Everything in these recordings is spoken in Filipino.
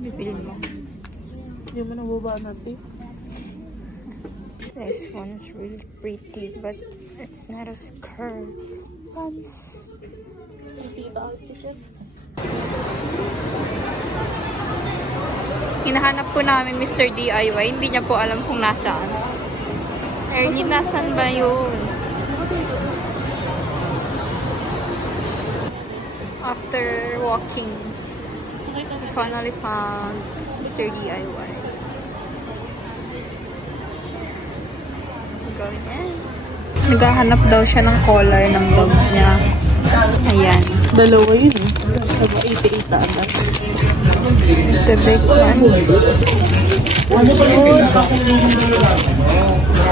Bibili mo. Hindi mo nababa natin. This one is really pretty, but it's not a skirt. Pants. Hinahanap po namin Mr. DIY. Hindi niya po alam kung nasaan. Ernie, nasaan ba yun? After walking, we finally found Mr. DIY. Going in. Naghahanap daw siya ng collar ng dog niya. Ayan. Dalawa yun eh. 88 ata. The big ones.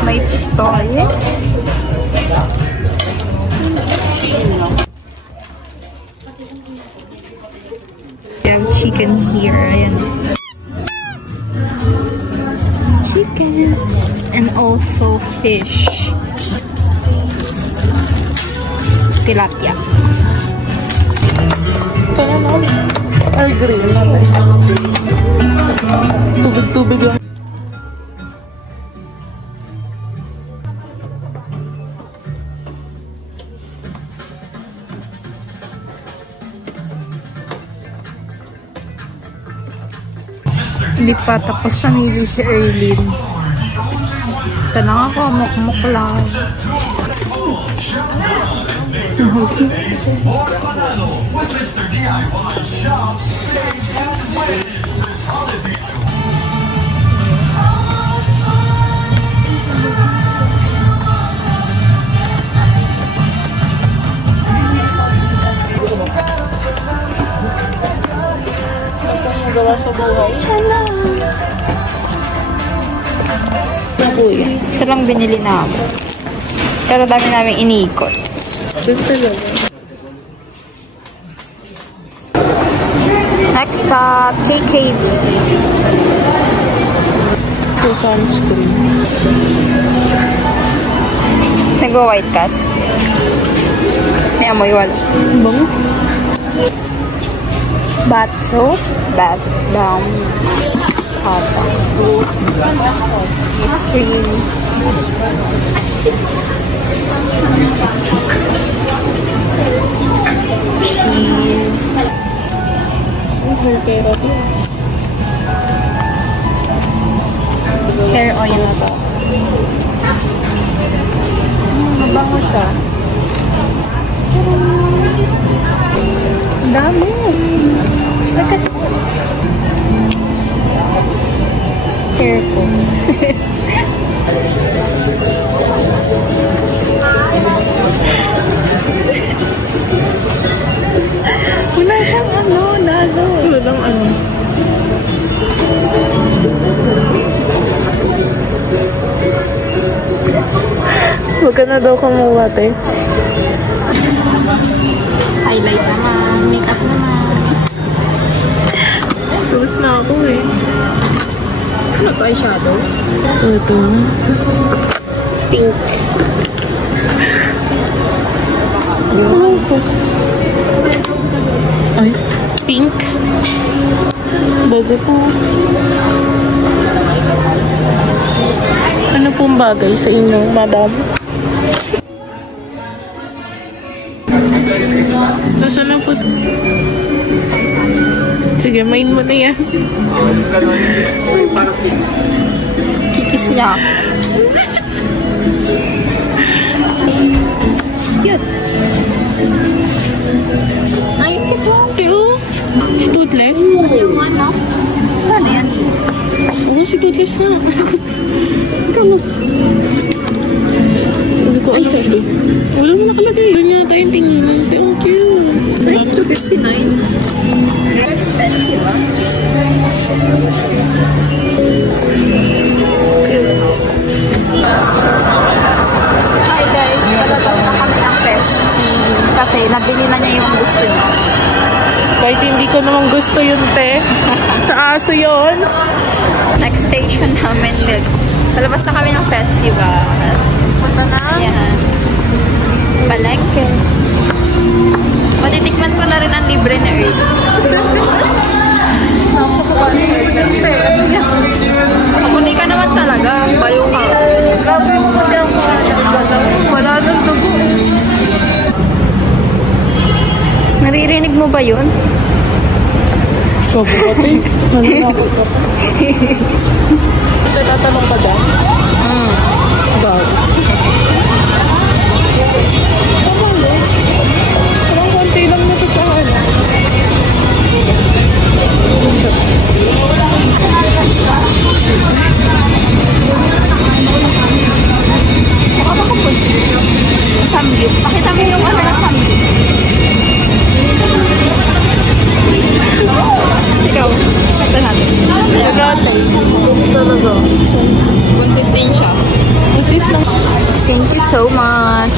May toys. Have chicken here. Ayan. Chicken. And also fish. Tilapia. Ito naman. Ay, green naman. Tubig-tubig lang. Hindi pa tapos namili si Erlyn. Ito na ako, mukmuk lang. Gawa sa buhay. Chala! Ito lang binili namin. Pero dami namin iniikot. Next stop, KKB. Ito sunscreen. Nagwa-white cast. May amoy wala. Bango? Bath soap, bath bomb, sabon, cream, cheese, hair oil na to. Mabango siya. Ang dami. Look at hair ko. Wala siyang naso. Wala lang Huwag ka na daw kumuha, te. Highlight naman, makeup naman. Tapos na ako eh. Ano to, eyeshadow? Ito na. Pink. Ay, pink. Bago po. Ano pong bagay sa inyo, madam? Nasaan ang food? Sige, main mo na yan. Kikis niya. Cute. Ay, ito. Si Toothless? Yung ano? Ano yan? Oo, si Toothless na. Ikaw. Hindi ko alam. Wala mo nakalagay. Doon yata yung tingin. Thank you. $2.59. Very expensive, ah. Hi guys, palabas na kami ng fest. Kasi nabili na niya yung gusto niya. Kahit hindi ko naman gusto yun, te. Sa aso yun. Next station namin, palabas na kami ng festival. Punta na? Yan. Palengke. Matitikman ko na rin ang libre na Earth. mo ba yun? Kabukati. Nananakot ka pa. Ito, tatanong ka ba? Dog. Parang konti lang na ito sa ano. Samgyup. Pakita mo yung ano na samgyup. Ikaw, kata natin. Nagate. Talaga. Buntis din siya. Buntis lang. Thank you so much.